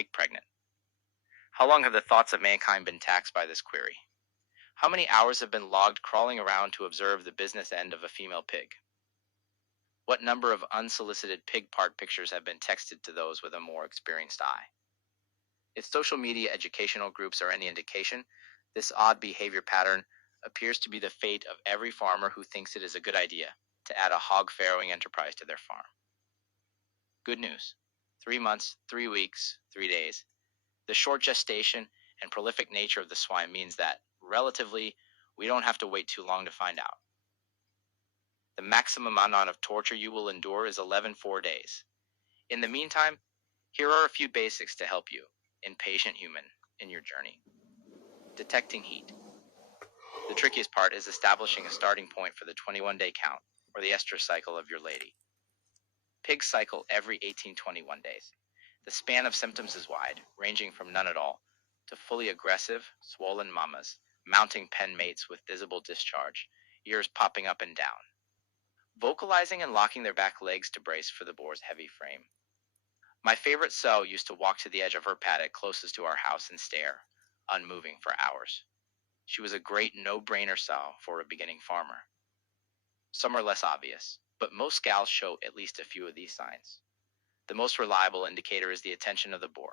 pig pregnant? How long have the thoughts of mankind been taxed by this query? How many hours have been logged crawling around to observe the business end of a female pig? What number of unsolicited pig part pictures have been texted to those with a more experienced eye? If social media educational groups are any indication, this odd behavior pattern appears to be the fate of every farmer who thinks it is a good idea to add a hog farrowing enterprise to their farm. Good news. 3 months, 3 weeks, 3 days. The short gestation and prolific nature of the swine means that, relatively, we don't have to wait too long to find out. The maximum amount of torture you will endure is 11 4 days. In the meantime, here are a few basics to help you, impatient human, in your journey. Detecting heat. The trickiest part is establishing a starting point for the 21-day count, or the estrus cycle of your lady. Pigs cycle every 18-21 days. The span of symptoms is wide, ranging from none at all to fully aggressive, swollen mamas, mounting pen mates with visible discharge, ears popping up and down, vocalizing and locking their back legs to brace for the boar's heavy frame. My favorite sow used to walk to the edge of her paddock closest to our house and stare, unmoving for hours. She was a great no-brainer sow for a beginning farmer. Some are less obvious, but most gals show at least a few of these signs. The most reliable indicator is the attention of the boar.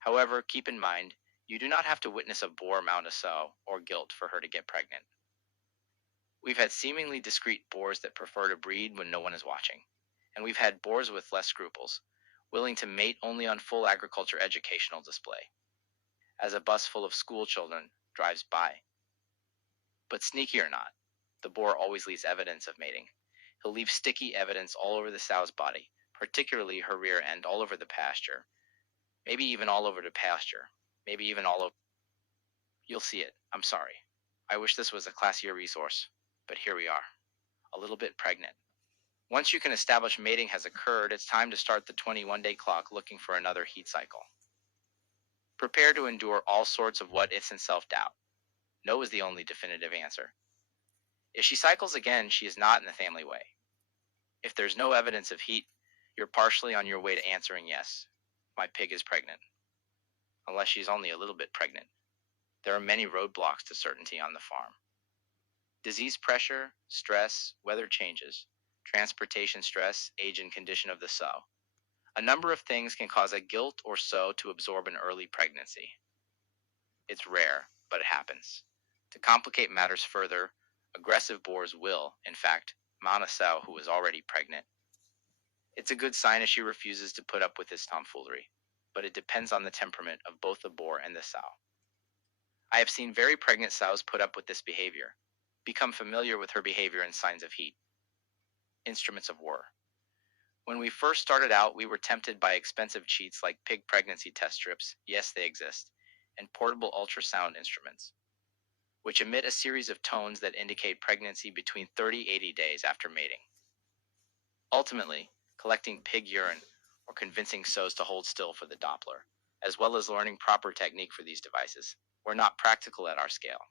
However, keep in mind, you do not have to witness a boar mount a sow or gilt for her to get pregnant. We've had seemingly discreet boars that prefer to breed when no one is watching, and we've had boars with less scruples, willing to mate only on full agriculture educational display, as a bus full of school children drives by. But sneaky or not, the boar always leaves evidence of mating. He'll leave sticky evidence all over the sow's body, particularly her rear end, all over the pasture, maybe even all over the pasture, maybe even all over. You'll see it. I'm sorry. I wish this was a classier resource, but here we are, a little bit pregnant. Once you can establish mating has occurred, it's time to start the 21-day clock looking for another heat cycle. Prepare to endure all sorts of what-ifs and self-doubt. No is the only definitive answer. If she cycles again, she is not in the family way. If there's no evidence of heat, you're partially on your way to answering yes, my pig is pregnant. Unless she's only a little bit pregnant. There are many roadblocks to certainty on the farm. Disease pressure, stress, weather changes, transportation stress, age and condition of the sow. A number of things can cause a gilt or sow to absorb an early pregnancy. It's rare, but it happens. To complicate matters further, aggressive boars will, in fact, mount a sow who is already pregnant. It's a good sign if she refuses to put up with this tomfoolery, but it depends on the temperament of both the boar and the sow. I have seen very pregnant sows put up with this behavior, become familiar with her behavior and signs of heat. Instruments of war. When we first started out, we were tempted by expensive cheats like pig pregnancy test strips, yes they exist, and portable ultrasound instruments, which emit a series of tones that indicate pregnancy between 30-80 days after mating. Ultimately, collecting pig urine or convincing sows to hold still for the Doppler, as well as learning proper technique for these devices, were not practical at our scale.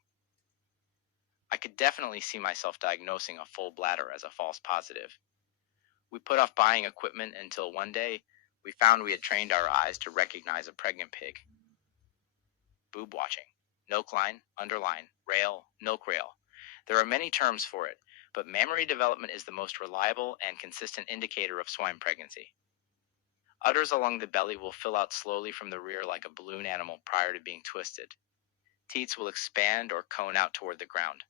I could definitely see myself diagnosing a full bladder as a false positive. We put off buying equipment until one day we found we had trained our eyes to recognize a pregnant pig. Boob watching, milk line, underline, rail, milk rail. There are many terms for it, but mammary development is the most reliable and consistent indicator of swine pregnancy. Udders along the belly will fill out slowly from the rear like a balloon animal prior to being twisted. Teats will expand or cone out toward the ground.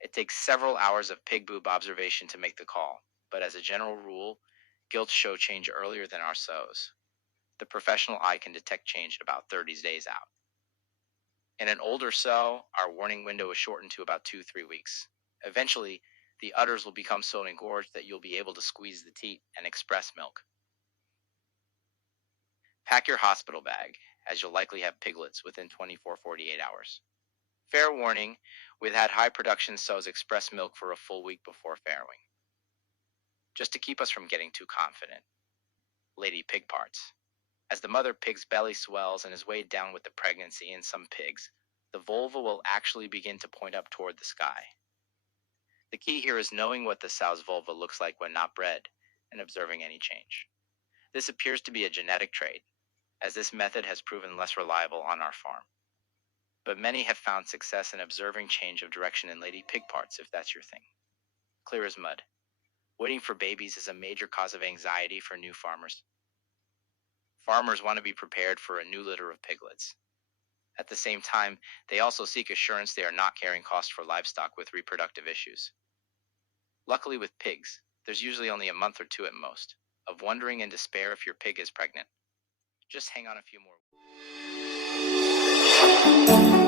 It takes several hours of pig boob observation to make the call, but as a general rule, gilts show change earlier than our sows. The professional eye can detect change at about 30 days out. In an older sow, our warning window is shortened to about 2-3 weeks. Eventually, the udders will become so engorged that you'll be able to squeeze the teat and express milk. Pack your hospital bag, as you'll likely have piglets within 24-48 hours. Fair warning, we've had high production sows express milk for a full week before farrowing. Just to keep us from getting too confident. Lady pig parts. As the mother pig's belly swells and is weighed down with the pregnancy in some pigs, the vulva will actually begin to point up toward the sky. The key here is knowing what the sow's vulva looks like when not bred and observing any change. This appears to be a genetic trait. as this method has proven less reliable on our farm. But many have found success in observing change of direction in lady pig parts, if that's your thing. Clear as mud. Waiting for babies is a major cause of anxiety for new farmers. Farmers want to be prepared for a new litter of piglets. At the same time, they also seek assurance they are not carrying costs for livestock with reproductive issues. Luckily with pigs, there's usually only a month or two at most of wondering and despair if your pig is pregnant. Just hang on a few more.